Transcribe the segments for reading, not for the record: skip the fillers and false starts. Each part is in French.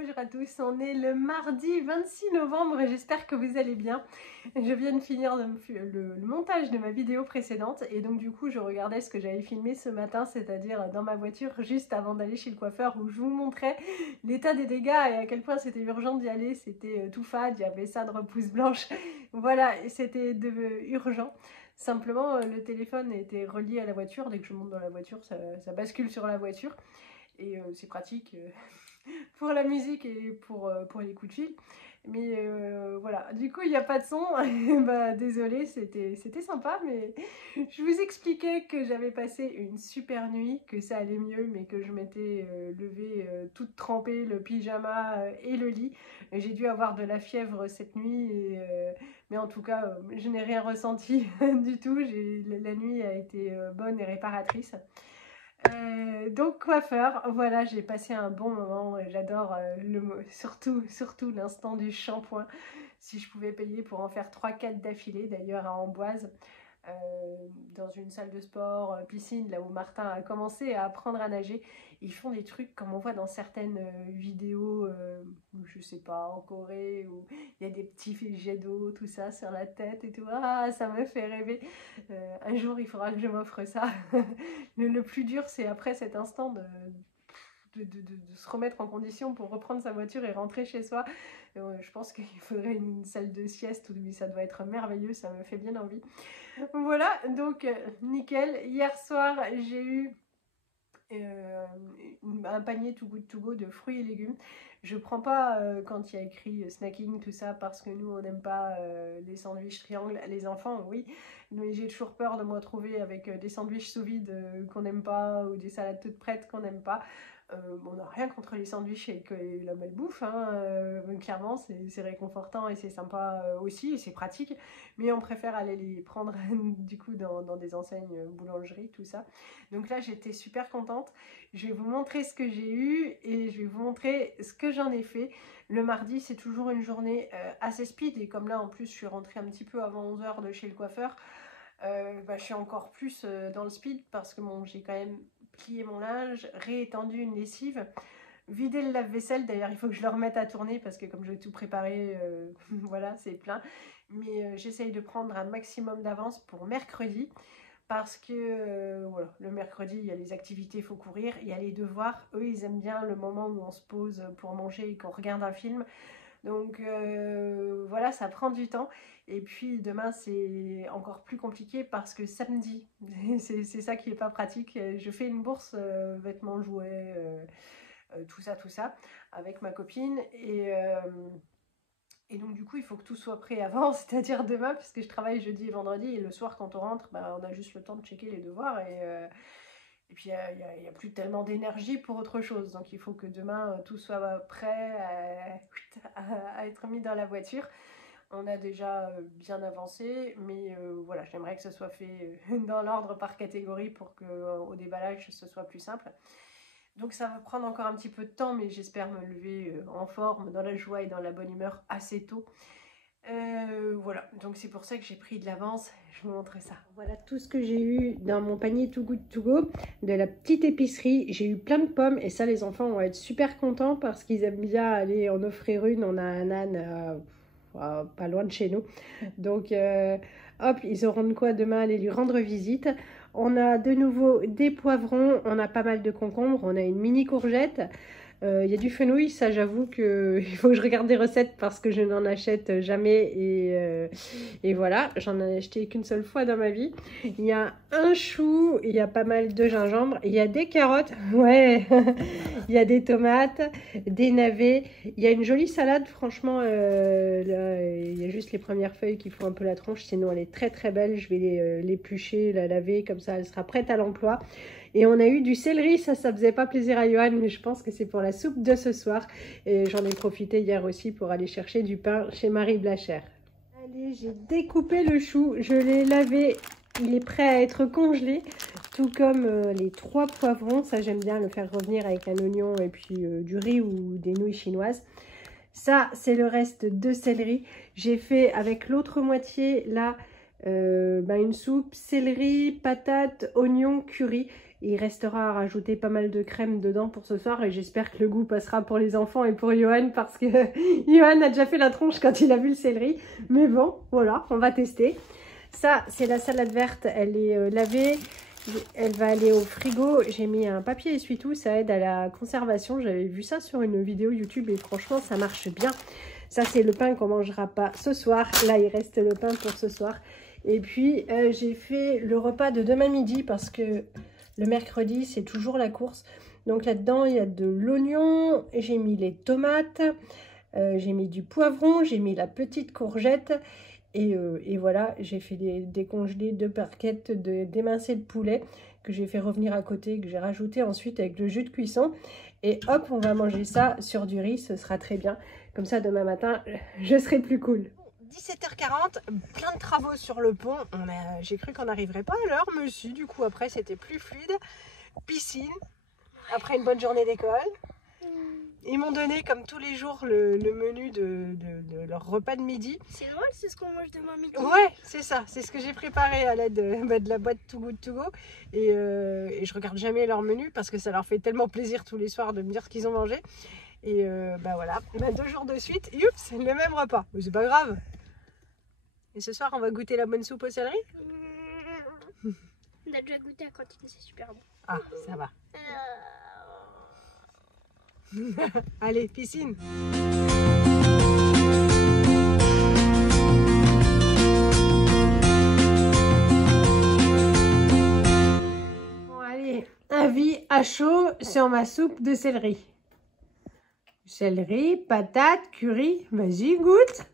Bonjour à tous, on est le mardi 26 novembre et j'espère que vous allez bien. Je viens de finir le montage de ma vidéo précédente et donc du coup je regardais ce que j'avais filmé ce matin, c'est-à-dire dans ma voiture juste avant d'aller chez le coiffeur où je vous montrais l'état des dégâts et à quel point c'était urgent d'y aller, c'était tout fade, il y avait ça de repousse blanche, voilà, c'était urgent. Simplement le téléphone était relié à la voiture, dès que je monte dans la voiture ça bascule sur la voiture et c'est pratique. Pour la musique et pour les coups de fil. Mais voilà, du coup il n'y a pas de son. Bah désolée, c'était sympa, mais je vous expliquais que j'avais passé une super nuit, que ça allait mieux, mais que je m'étais levée toute trempée, le pyjama et le lit. J'ai dû avoir de la fièvre cette nuit, mais en tout cas je n'ai rien ressenti du tout. La nuit a été bonne et réparatrice. Donc coiffeur, voilà, j'ai passé un bon moment, j'adore surtout l'instant du shampoing. Si je pouvais payer pour en faire 3-4 d'affilée, d'ailleurs à Amboise, dans une salle de sport, piscine, là où Martin a commencé à apprendre à nager, ils font des trucs comme on voit dans certaines vidéos, je sais pas, en Corée, où il y a des petits jets d'eau, tout ça sur la tête et tout. Ah, ça me fait rêver. Un jour, il faudra que je m'offre ça. Le plus dur, c'est après cet instant de se remettre en condition pour reprendre sa voiture et rentrer chez soi. Je pense qu'il faudrait une salle de sieste, mais ça doit être merveilleux, ça me fait bien envie. Voilà, donc nickel. Hier soir, j'ai eu un panier Too Good To Go de fruits et légumes. Je prends pas quand il y a écrit snacking, tout ça, parce que nous on n'aime pas les sandwichs triangles. Les enfants, oui, mais j'ai toujours peur de me retrouver avec des sandwichs sous vide qu'on n'aime pas ou des salades toutes prêtes qu'on n'aime pas. On n'a rien contre les sandwichs et que la malbouffe, hein, clairement c'est réconfortant et c'est sympa aussi et c'est pratique, mais on préfère aller les prendre du coup dans des enseignes boulangerie, tout ça. Donc là j'étais super contente. Je vais vous montrer ce que j'ai eu et je vais vous montrer ce que j'en ai fait. Le mardi c'est toujours une journée assez speed et comme là en plus je suis rentrée un petit peu avant 11 h de chez le coiffeur, je suis encore plus dans le speed parce que bon, j'ai quand même plié mon linge, réétendu une lessive, vidé le lave-vaisselle. D'ailleurs, il faut que je le remette à tourner parce que comme je vais tout préparer, voilà, c'est plein. Mais j'essaye de prendre un maximum d'avance pour mercredi parce que voilà, le mercredi, il y a les activités, il faut courir, il y a les devoirs. Eux, ils aiment bien le moment où on se pose pour manger et qu'on regarde un film. Donc voilà, ça prend du temps. Et puis demain, c'est encore plus compliqué parce que samedi, c'est ça qui n'est pas pratique. Je fais une bourse vêtements, jouets, tout ça, avec ma copine. Et donc du coup, il faut que tout soit prêt avant, c'est-à-dire demain, puisque je travaille jeudi et vendredi. Et le soir, quand on rentre, on a juste le temps de checker les devoirs. Et puis, il n'y a plus tellement d'énergie pour autre chose. Donc, il faut que demain, tout soit prêt à être mis dans la voiture. On a déjà bien avancé, mais voilà, j'aimerais que ce soit fait dans l'ordre par catégorie pour qu'au déballage, ce soit plus simple. Donc, ça va prendre encore un petit peu de temps, mais j'espère me lever en forme, dans la joie et dans la bonne humeur assez tôt. Voilà, donc c'est pour ça que j'ai pris de l'avance. Je vous montre ça. Voilà tout ce que j'ai eu dans mon panier Too Good To Go de la petite épicerie. J'ai eu plein de pommes et ça, les enfants vont être super contents parce qu'ils aiment bien aller en offrir une. On a un âne pas loin de chez nous, donc hop, ils auront de quoi demain aller lui rendre visite. On a de nouveau des poivrons, on a pas mal de concombres, on a une mini courgette. Il y a du fenouil, ça j'avoue qu'il faut que je regarde des recettes parce que je n'en achète jamais et voilà, j'en ai acheté qu'une seule fois dans ma vie. Il y a un chou, il y a pas mal de gingembre, il y a des carottes, ouais, il y a des tomates, des navets, il y a une jolie salade, franchement, là, il y a juste les premières feuilles qui font un peu la tronche, sinon elle est très très belle, je vais l'éplucher, la laver, comme ça elle sera prête à l'emploi. Et on a eu du céleri, ça faisait pas plaisir à Johan, mais je pense que c'est pour la soupe de ce soir. Et j'en ai profité hier aussi pour aller chercher du pain chez Marie Blachère. Allez, j'ai découpé le chou, je l'ai lavé, il est prêt à être congelé, tout comme les 3 poivrons. Ça, j'aime bien le faire revenir avec un oignon et puis du riz ou des nouilles chinoises. Ça, c'est le reste de céleri. J'ai fait avec l'autre moitié, là, une soupe, céleri, patates, oignons, curry. Et il restera à rajouter pas mal de crème dedans pour ce soir. Et j'espère que le goût passera pour les enfants et pour Johan. Parce que Johan a déjà fait la tronche quand il a vu le céleri. Mais bon, voilà, on va tester. Ça, c'est la salade verte. Elle est lavée. Elle va aller au frigo. J'ai mis un papier essuie-tout. Ça aide à la conservation. J'avais vu ça sur une vidéo YouTube. Et franchement, ça marche bien. Ça, c'est le pain qu'on mangera pas ce soir. Là, il reste le pain pour ce soir. Et puis, j'ai fait le repas de demain midi parce que le mercredi, c'est toujours la course. Donc là-dedans, il y a de l'oignon, j'ai mis les tomates, j'ai mis du poivron, j'ai mis la petite courgette. Et voilà, j'ai fait décongeler 2 barquettes d'émincé de poulet que j'ai fait revenir à côté, que j'ai rajouté ensuite avec le jus de cuisson. Et hop, on va manger ça sur du riz, ce sera très bien. Comme ça, demain matin, je serai plus cool. 17h40, plein de travaux sur le pont. J'ai cru qu'on n'arriverait pas à l'heure, mais si, du coup, après, c'était plus fluide. Piscine, après une bonne journée d'école. Ils m'ont donné, comme tous les jours, le menu de leur repas de midi. C'est drôle, c'est ce qu'on mange demain midi. Ouais, c'est ça. C'est ce que j'ai préparé à l'aide de la boîte Too Good To Go. Et je regarde jamais leur menu parce que ça leur fait tellement plaisir tous les soirs de me dire ce qu'ils ont mangé. Et voilà, 2 jours de suite, youps, c'est le même repas. Mais c'est pas grave. Et ce soir, on va goûter la bonne soupe au céleri. On a déjà goûté à cantine, c'est super bon. Ah, ça va. Allez, piscine. Bon, allez, avis à chaud sur ma soupe de céleri. Céleri, patates, curry. Vas-y, goûte.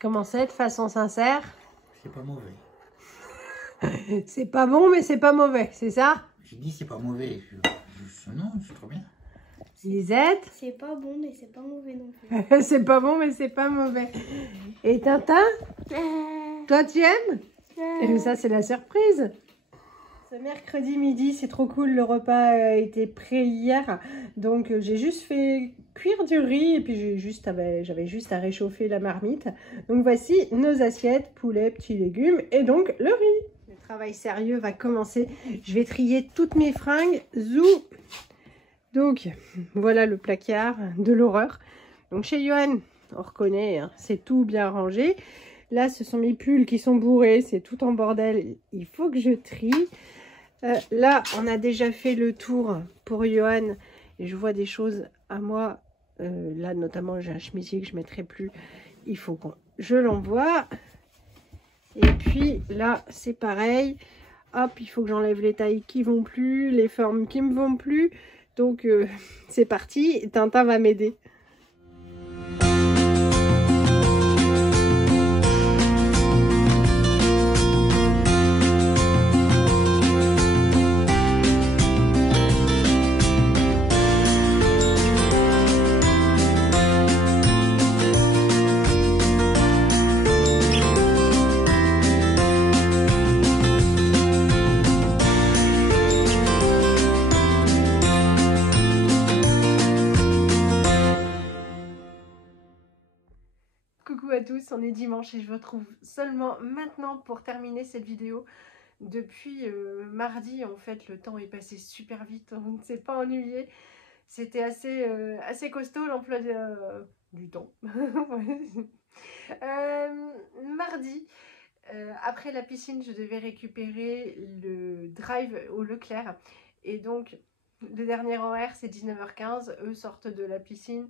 Comment c'est de façon sincère? C'est pas mauvais. C'est pas bon, mais c'est pas mauvais, c'est ça? J'ai dit c'est pas mauvais. Non, c'est trop bien. Lisette? C'est pas bon, mais c'est pas mauvais non plus. C'est pas bon, mais c'est pas mauvais. Et Tintin? Toi, tu aimes? Et ça, c'est la surprise. Ce mercredi midi, c'est trop cool. Le repas a été prêt hier. Donc, j'ai juste fait cuire du riz. Et puis, j'avais juste à réchauffer la marmite. Donc, voici nos assiettes. Poulet, petits légumes. Et donc, le riz. Le travail sérieux va commencer. Je vais trier toutes mes fringues. Zou. Donc, voilà le placard de l'horreur. Donc, chez Johan, on reconnaît, hein, c'est tout bien rangé. Là, ce sont mes pulls qui sont bourrés. C'est tout en bordel. Il faut que je trie. Là, on a déjà fait le tour pour Johan. Et je vois des choses à moi. Là, notamment, j'ai un chemisier que je ne mettrai plus. Il faut que je l'envoie. Et puis, là, c'est pareil. Hop, il faut que j'enlève les tailles qui vont plus, les formes qui me vont plus. Donc, c'est parti. Tintin va m'aider. Coucou à tous, on est dimanche et je vous retrouve seulement maintenant pour terminer cette vidéo. Depuis mardi, en fait, le temps est passé super vite, on ne s'est pas ennuyé. C'était assez costaud l'emploi du temps. Mardi, après la piscine, je devais récupérer le drive au Leclerc. Et donc, le dernier horaire, c'est 19h15. Eux sortent de la piscine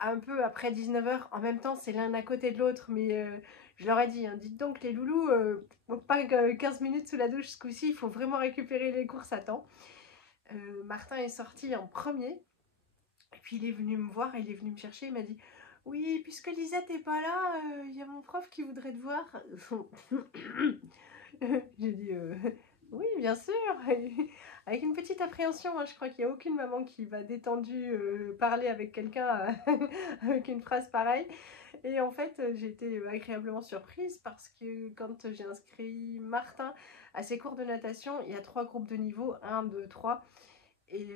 un peu après 19h. En même temps, c'est l'un à côté de l'autre. Mais je leur ai dit, hein, dites donc les loulous, pas 15 minutes sous la douche ce coup-ci. Il faut vraiment récupérer les courses à temps. Martin est sorti en premier. Et puis il est venu me voir, il est venu me chercher. Il m'a dit, oui, puisque Lisette n'est pas là, il y a mon prof qui voudrait te voir. J'ai dit, oui, bien sûr. Avec une petite appréhension, hein. Je crois qu'il n'y a aucune maman qui va détendue parler avec quelqu'un avec une phrase pareille. Et en fait, j'ai été agréablement surprise parce que quand j'ai inscrit Martin à ses cours de natation, il y a 3 groupes de niveau, 1, 2, 3. Et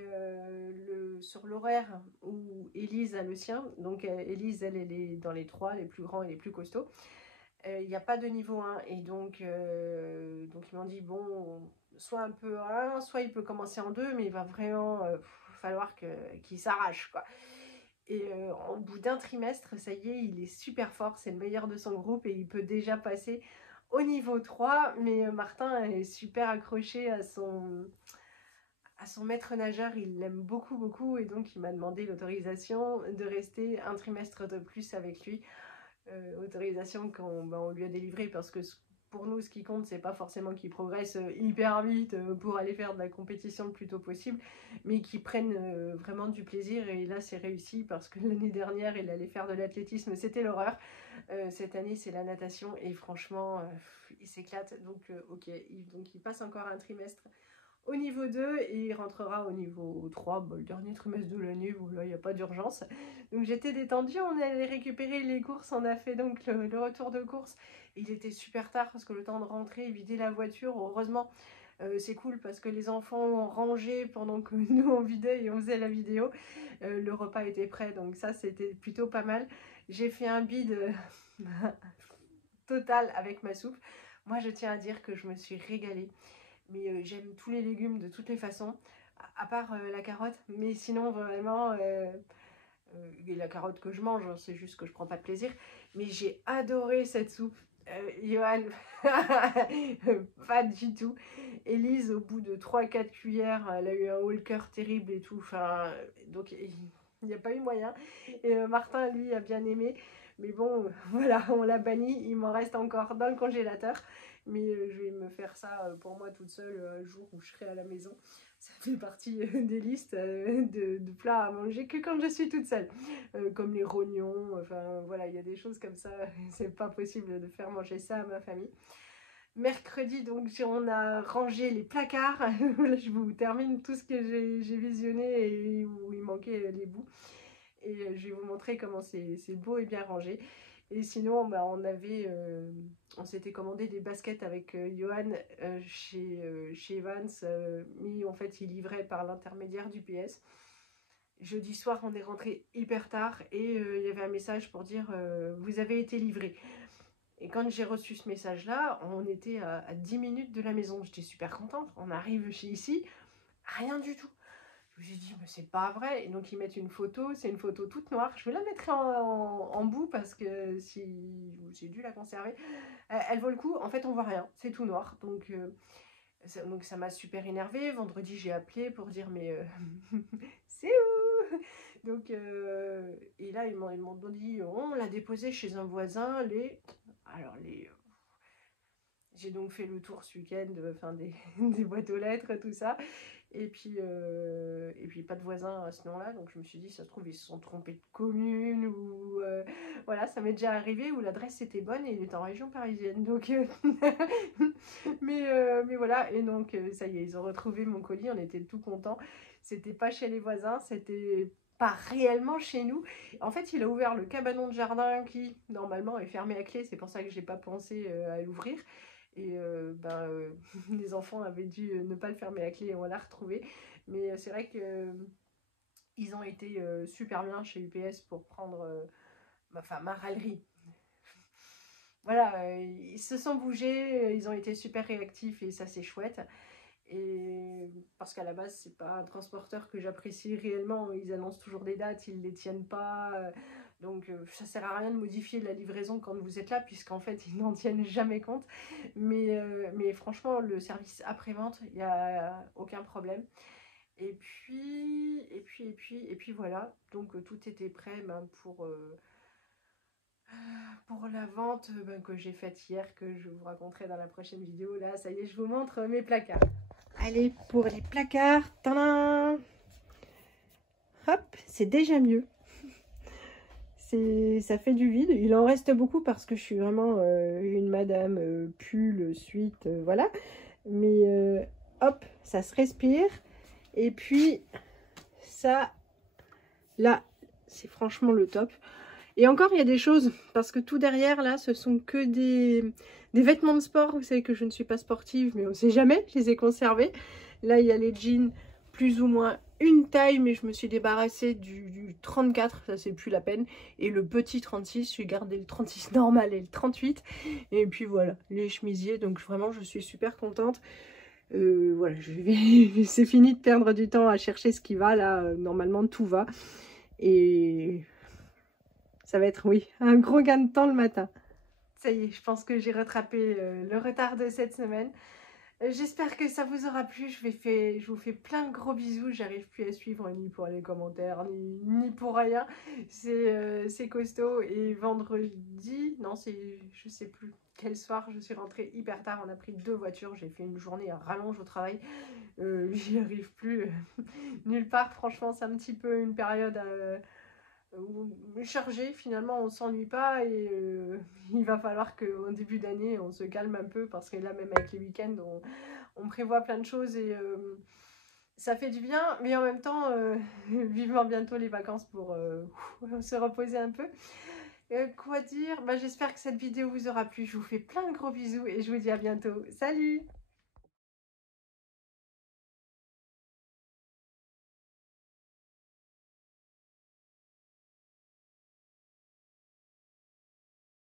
sur l'horaire où Élise a le sien, donc Élise, elle est dans les 3, les plus grands et les plus costauds. Il n'y a pas de niveau 1 et donc ils m'ont dit bon, soit un peu 1, soit il peut commencer en 2, mais il va vraiment falloir qu'il s'arrache quoi. Et au bout d'un trimestre, ça y est, il est super fort, c'est le meilleur de son groupe et il peut déjà passer au niveau 3. Mais Martin est super accroché à son maître nageur, il l'aime beaucoup beaucoup et donc il m'a demandé l'autorisation de rester un trimestre de plus avec lui. Autorisation qu'on lui a délivrée parce que pour nous ce qui compte c'est pas forcément qu'il progresse hyper vite pour aller faire de la compétition le plus tôt possible, mais qu'il prenne vraiment du plaisir. Et là c'est réussi parce que l'année dernière il allait faire de l'athlétisme, c'était l'horreur. Cette année c'est la natation et franchement il s'éclate. Donc ok, donc il passe encore un trimestre au niveau 2 et il rentrera au niveau 3, le dernier trimestre de l'année, là il n'y a pas d'urgence. Donc j'étais détendue, on allait récupérer les courses, on a fait donc le retour de course. Il était super tard parce que le temps de rentrer, vider la voiture, heureusement c'est cool parce que les enfants ont rangé pendant que nous on vidait et on faisait la vidéo. Le repas était prêt, donc ça c'était plutôt pas mal. J'ai fait un bide total avec ma soupe. Moi je tiens à dire que je me suis régalée. Mais j'aime tous les légumes de toutes les façons, à part la carotte. Mais sinon, vraiment, la carotte que je mange, hein, c'est juste que je prends pas de plaisir. Mais j'ai adoré cette soupe. Johan, pas du tout. Élise, au bout de 3-4 cuillères, elle a eu un haut le cœur terrible et tout. Enfin, donc, il n'y a pas eu moyen. Et Martin, lui, a bien aimé. Mais bon, voilà, on l'a banni. Il m'en reste encore dans le congélateur. Mais je vais me faire ça pour moi toute seule un jour où je serai à la maison. Ça fait partie des listes de plats à manger que quand je suis toute seule. Comme les rognons, enfin voilà, il y a des choses comme ça. C'est pas possible de faire manger ça à ma famille. Mercredi, donc on a rangé les placards. Là, je vous termine tout ce que j'ai visionné et où il manquait les bouts. Et je vais vous montrer comment c'est beau et bien rangé. Et sinon, on s'était commandé des baskets avec Johan chez Vans, mais en fait, il livrait par l'intermédiaire du PS. Jeudi soir, on est rentré hyper tard et il y avait un message pour dire vous avez été livré. Et quand j'ai reçu ce message-là, on était à 10 minutes de la maison. J'étais super contente. On arrive ici, rien du tout. Je me suis dit, mais c'est pas vrai. Et donc, ils mettent une photo, c'est une photo toute noire. Je vais la mettre en bout parce que si j'ai dû la conserver. Elle vaut le coup. En fait, on voit rien. C'est tout noir. Donc ça m'a super énervée. Vendredi, j'ai appelé pour dire, mais c'est où? Donc, et là, ils m'ont dit, on l'a déposé chez un voisin. J'ai donc fait le tour ce week-end, des boîtes aux lettres, tout ça. Et puis pas de voisins à ce nom-là, donc je me suis dit, ça se trouve, ils se sont trompés de commune, ou voilà, ça m'est déjà arrivé, où l'adresse était bonne et il est en région parisienne, donc mais voilà, et donc ça y est, ils ont retrouvé mon colis, on était tout contents. C'était pas chez les voisins, c'était pas réellement chez nous. En fait, il a ouvert le cabanon de jardin qui, normalement, est fermé à clé, c'est pour ça que j'ai pas pensé à l'ouvrir. Et les enfants avaient dû ne pas le fermer à clé et on l'a retrouvé. Mais c'est vrai qu'ils ont été super bien chez UPS pour prendre ma râlerie. Voilà, ils se sont bougés, ils ont été super réactifs et ça c'est chouette. Et parce qu'à la base, c'est pas un transporteur que j'apprécie réellement. Ils annoncent toujours des dates, ils les tiennent pas. Donc ça sert à rien de modifier la livraison quand vous êtes là, puisqu'en fait ils n'en tiennent jamais compte. Mais franchement, le service après-vente, il n'y a aucun problème. Et puis voilà. Donc tout était prêt pour la vente que j'ai faite hier, que je vous raconterai dans la prochaine vidéo. Là, ça y est, je vous montre mes placards. Allez, pour les placards, tadam! Hop, c'est déjà mieux. Ça fait du vide. Il en reste beaucoup parce que je suis vraiment une madame pull, suite, voilà. Mais hop, ça se respire. Et puis, ça, là, c'est franchement le top. Et encore, il y a des choses, parce que tout derrière, là, ce sont que des vêtements de sport. Vous savez que je ne suis pas sportive, mais on ne sait jamais, je les ai conservés. Là, il y a les jeans, plus ou moins une taille, mais je me suis débarrassée du 34, ça c'est plus la peine. Et le petit 36, j'ai gardé le 36 normal et le 38. Et puis voilà, les chemisiers. Donc vraiment, je suis super contente. Voilà, c'est fini de perdre du temps à chercher ce qui va. Là, normalement, tout va. Et ça va être, oui, un gros gain de temps le matin. Ça y est, je pense que j'ai rattrapé le retard de cette semaine. J'espère que ça vous aura plu. Je vous fais plein de gros bisous. J'arrive plus à suivre ni pour les commentaires, ni pour rien. C'est costaud. Et vendredi, non, je sais plus quel soir, je suis rentrée hyper tard. On a pris 2 voitures. J'ai fait une journée à rallonge au travail. J'y arrive plus nulle part. Franchement, c'est un petit peu une période chargée. Finalement, on s'ennuie pas et il va falloir qu'en début d'année, on se calme un peu parce que là, même avec les week-ends, on prévoit plein de choses et ça fait du bien. Mais en même temps, vivement bientôt les vacances pour se reposer un peu. Quoi dire, j'espère que cette vidéo vous aura plu. Je vous fais plein de gros bisous et je vous dis à bientôt. Salut!